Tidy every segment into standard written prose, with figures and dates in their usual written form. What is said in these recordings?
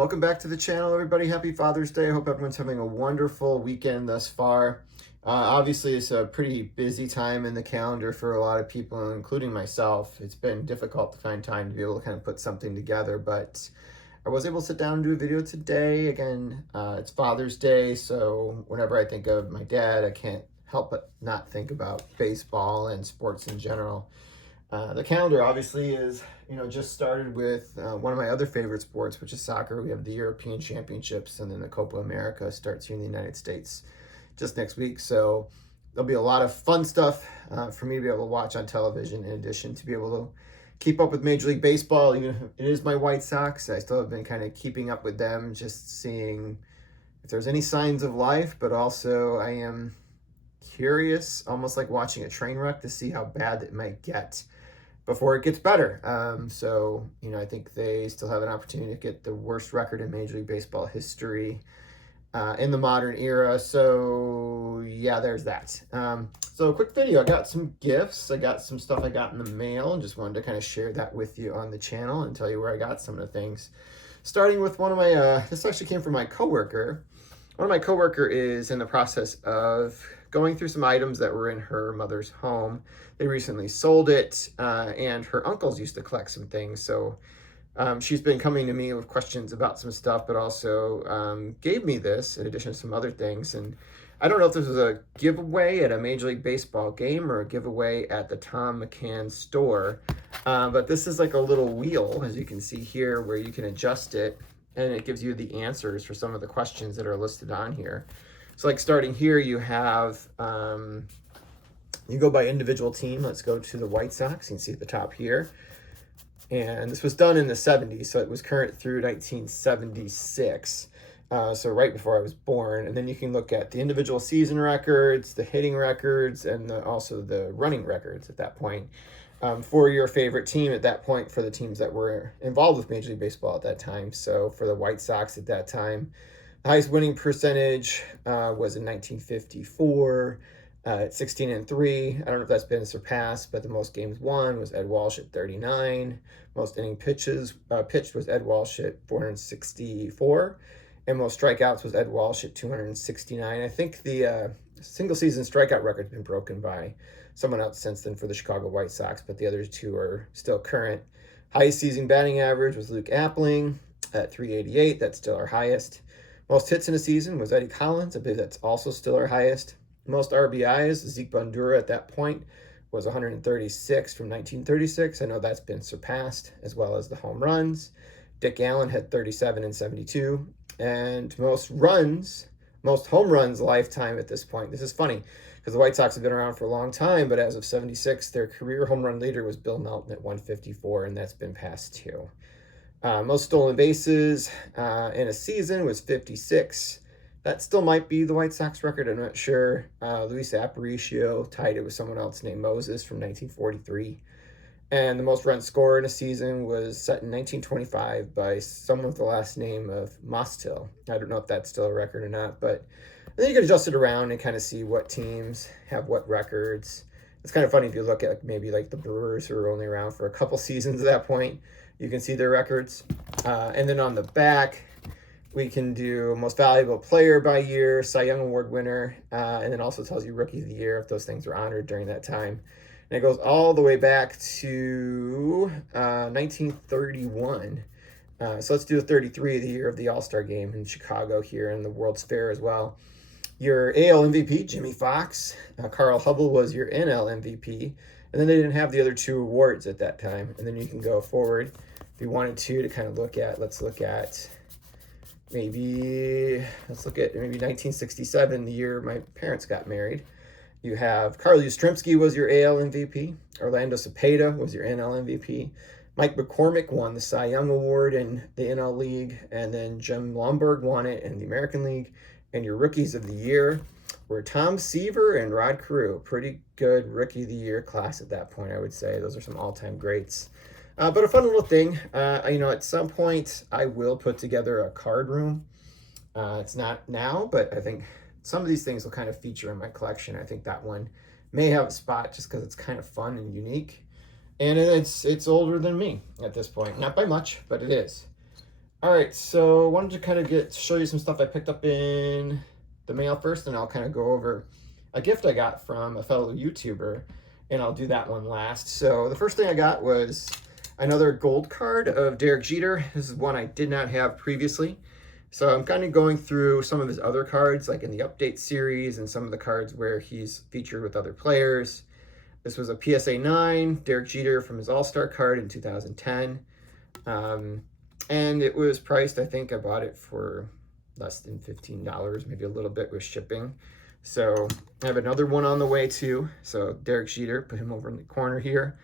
Welcome back to the channel, everybody. Happy Father's Day. I hope everyone's having a wonderful weekend thus far. Obviously, it's a pretty busy time in the calendar for a lot of people, including myself. It's been difficult to find time to be able to kind of put something together, but I was able to sit down and do a video today. Again, it's Father's Day, so whenever I think of my dad, I can't help but not think about baseball and sports in general. The calendar obviously is, just started with one of my other favorite sports, which is soccer. We have the European Championships, and then the Copa America starts here in the United States just next week. So there'll be a lot of fun stuff for me to be able to watch on television, in addition to be able to keep up with Major League Baseball. Even if it is my White Sox, I still have been kind of keeping up with them, just seeing if there's any signs of life, but also I am curious, almost like watching a train wreck, to see how bad it might get before it gets better. I think they still have an opportunity to get the worst record in Major League Baseball history in the modern era. So yeah, there's that. So a quick video. I got some gifts. I got some stuff I got in the mail, and just wanted to kind of share that with you on the channel and tell you where I got some of the things. Starting with one of my, this actually came from my coworker. One of my coworker is in the process of going through some items that were in her mother's home. They recently sold it, and her uncles used to collect some things. So she's been coming to me with questions about some stuff, but also gave me this in addition to some other things. And I don't know if this was a giveaway at a Major League Baseball game or a giveaway at the Tom McCann store. But this is like a little wheel, as you can see here, where you can adjust it, and it gives you the answers for some of the questions that are listed on here. So like starting here, you have, you go by individual team. Let's go to the White Sox. You can see at the top here. And this was done in the 70s, so it was current through 1976. So right before I was born. And then you can look at the individual season records, the hitting records, and also the running records at that point. For your favorite team at that point, for the teams that were involved with Major League Baseball at that time. So for the White Sox at that time, the highest winning percentage was in 1954 at 16-3. I don't know if that's been surpassed, but the most games won was Ed Walsh at 39. Most inning pitched was Ed Walsh at 464. And most strikeouts was Ed Walsh at 269. I think the single season strikeout record has been broken by someone else since then for the Chicago White Sox, but the other two are still current. Highest season batting average was Luke Appling at 388. That's still our highest. Most hits in a season was Eddie Collins. I believe that's also still our highest. Most RBIs, Zeke Bandura at that point was 136 from 1936. I know that's been surpassed, as well as the home runs. Dick Allen had 37 and 72. And most home runs lifetime at this point. This is funny because the White Sox have been around for a long time, but as of 76, their career home run leader was Bill Melton at 154, and that's been passed too. Most stolen bases in a season was 56. That still might be the White Sox record. I'm not sure. Luis Aparicio tied it with someone else named Moses from 1943. And the most runs scored in a season was set in 1925 by someone with the last name of Mostil. I don't know if that's still a record or not, but then you can adjust it around and kind of see what teams have what records. It's kind of funny if you look at maybe like the Brewers, who are only around for a couple seasons at that point. You can see their records. And then on the back, we can do most valuable player by year, Cy Young Award winner, and then also tells you rookie of the year if those things were honored during that time. And it goes all the way back to 1931. So let's do a 33, the year of the All-Star game in Chicago here, and the World's Fair as well. Your AL MVP, Jimmy Fox. Carl Hubble was your NL MVP. And then they didn't have the other two awards at that time. And then you can go forward if you wanted to kind of look at, let's look at maybe 1967, the year my parents got married. You have Carl Yastrzemski was your AL MVP. Orlando Cepeda was your NL MVP. Mike McCormick won the Cy Young Award in the NL League, and then Jim Lomberg won it in the American League. And your rookies of the year were Tom Seaver and Rod Carew. Pretty good rookie of the year class at that point, I would say. Those are some all-time greats. But a fun little thing, at some point I will put together a card room. It's not now, but I think some of these things will kind of feature in my collection. I think that one may have a spot just because it's kind of fun and unique. And it's older than me at this point. Not by much, but it is. All right, so I wanted to kind of show you some stuff I picked up in the mail first, and I'll kind of go over a gift I got from a fellow YouTuber, and I'll do that one last. So the first thing I got was another gold card of Derek Jeter. This is one I did not have previously. So I'm kind of going through some of his other cards, like in the update series, and some of the cards where he's featured with other players. This was a PSA 9, Derek Jeter from his All-Star card in 2010. And it was priced, I think I bought it for less than $15, maybe a little bit with shipping. So I have another one on the way too. So Derek Jeter, put him over in the corner here.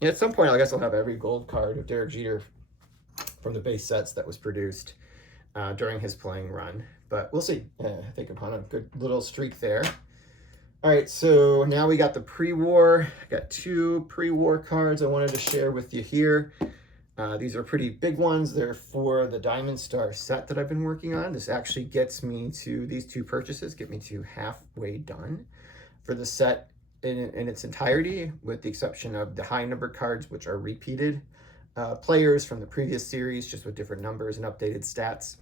And at some point, I guess I'll have every gold card of Derek Jeter from the base sets that was produced during his playing run. But we'll see. I think I'm on a good little streak there. All right, so now we got the pre-war. I got 2 pre-war cards I wanted to share with you here. These are pretty big ones. They're for the Diamond Star set that I've been working on. This actually gets me to, these 2 purchases get me to halfway done for the set in its entirety, with the exception of the high number cards, which are repeated players from the previous series, just with different numbers and updated stats.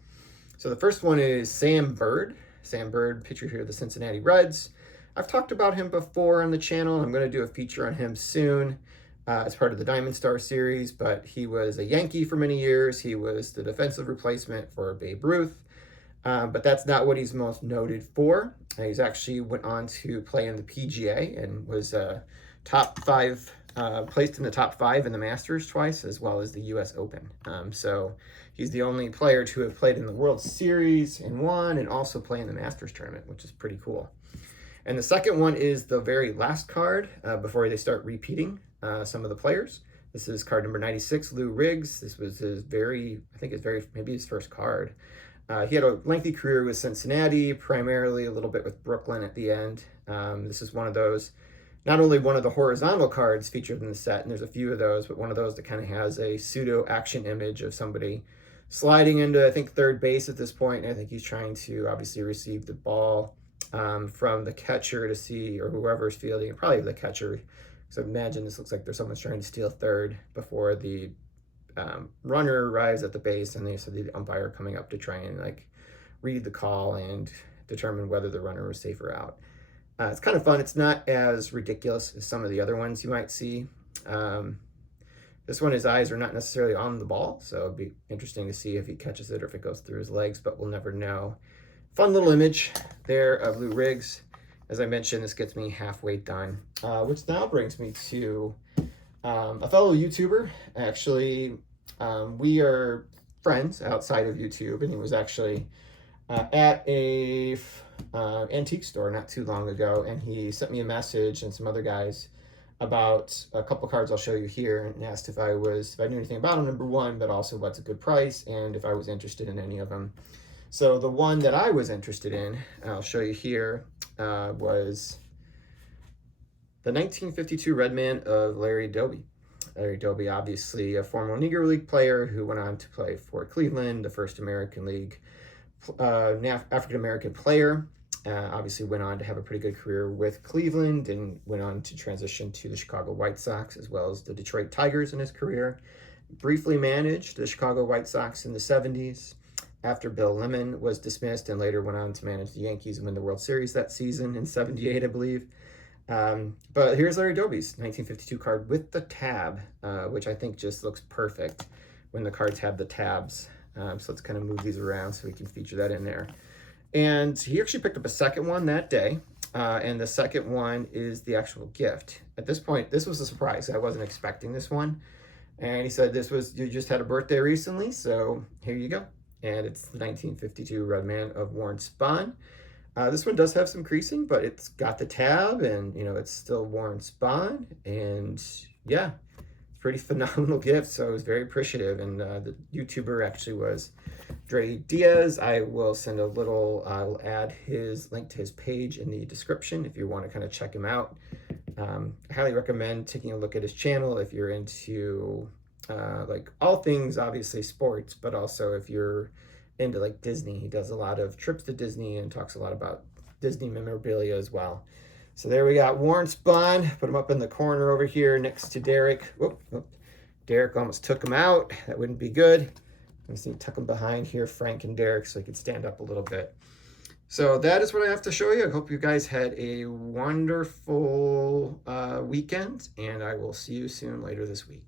So the first one is Sam Bird. Sam Bird, pitcher here of the Cincinnati Reds. I've talked about him before on the channel. I'm going to do a feature on him soon. As part of the Diamond Star series, but he was a Yankee for many years. He was the defensive replacement for Babe Ruth, but that's not what he's most noted for. He's actually went on to play in the PGA and was top 5, placed in the top 5 in the Masters twice, as well as the US Open. So he's the only player to have played in the World Series and won, and also play in the Masters tournament, which is pretty cool. And the second one is the very last card before they start repeating some of the players. This is card number 96, Lou Riggs. This was his maybe his first card. He had a lengthy career with Cincinnati, primarily a little bit with Brooklyn at the end. This is one of those, not only one of the horizontal cards featured in the set, and there's a few of those, but one of those that kind of has a pseudo action image of somebody sliding into, I think, third base at this point. And I think he's trying to obviously receive the ball from the catcher to see, or whoever's fielding, probably the catcher. So imagine this looks like there's someone trying to steal third before the runner arrives at the base, and so the umpire coming up to try and like read the call and determine whether the runner was safe or out. It's kind of fun. It's not as ridiculous as some of the other ones you might see. This one, his eyes are not necessarily on the ball, so it'd be interesting to see if he catches it or if it goes through his legs, but we'll never know. Fun little image there of Lou Riggs. As I mentioned, this gets me halfway done, which now brings me to a fellow YouTuber. Actually, we are friends outside of YouTube, and he was actually at a antique store not too long ago, and he sent me a message and some other guys about a couple cards I'll show you here, and asked if I knew anything about them, number one, but also what's a good price, and if I was interested in any of them. So the one that I was interested in, I'll show you here, was the 1952 Redman of Larry Doby. Larry Doby, obviously a former Negro League player who went on to play for Cleveland, the first American League African-American player. Obviously went on to have a pretty good career with Cleveland, and went on to transition to the Chicago White Sox as well as the Detroit Tigers in his career. Briefly managed the Chicago White Sox in the 70s. After Bill Lemon was dismissed, and later went on to manage the Yankees and win the World Series that season in 78, I believe. But here's Larry Doby's 1952 card with the tab, which I think just looks perfect when the cards have the tabs. So let's kind of move these around so we can feature that in there. And he actually picked up a second one that day, and the second one is the actual gift. At this point, this was a surprise. I wasn't expecting this one. And he said, you just had a birthday recently, so here you go. And it's the 1952 Redman of Warren Spahn. This one does have some creasing, but it's got the tab, and it's still Warren Spahn. And yeah, pretty phenomenal gift. So I was very appreciative. And the YouTuber actually was Dre Diaz. I will send I'll add his link to his page in the description if you want to kind of check him out. I highly recommend taking a look at his channel if you're into like all things, obviously sports, but also if you're into like Disney. He does a lot of trips to Disney and talks a lot about Disney memorabilia as well. So there we got Warren Spahn. Put him up in the corner over here next to Derek. Whoop. Derek almost took him out. That wouldn't be good. just need to tuck them behind here, Frank and Derek, so they could stand up a little bit. So that is what I have to show you. I hope you guys had a wonderful weekend, and I will see you soon later this week.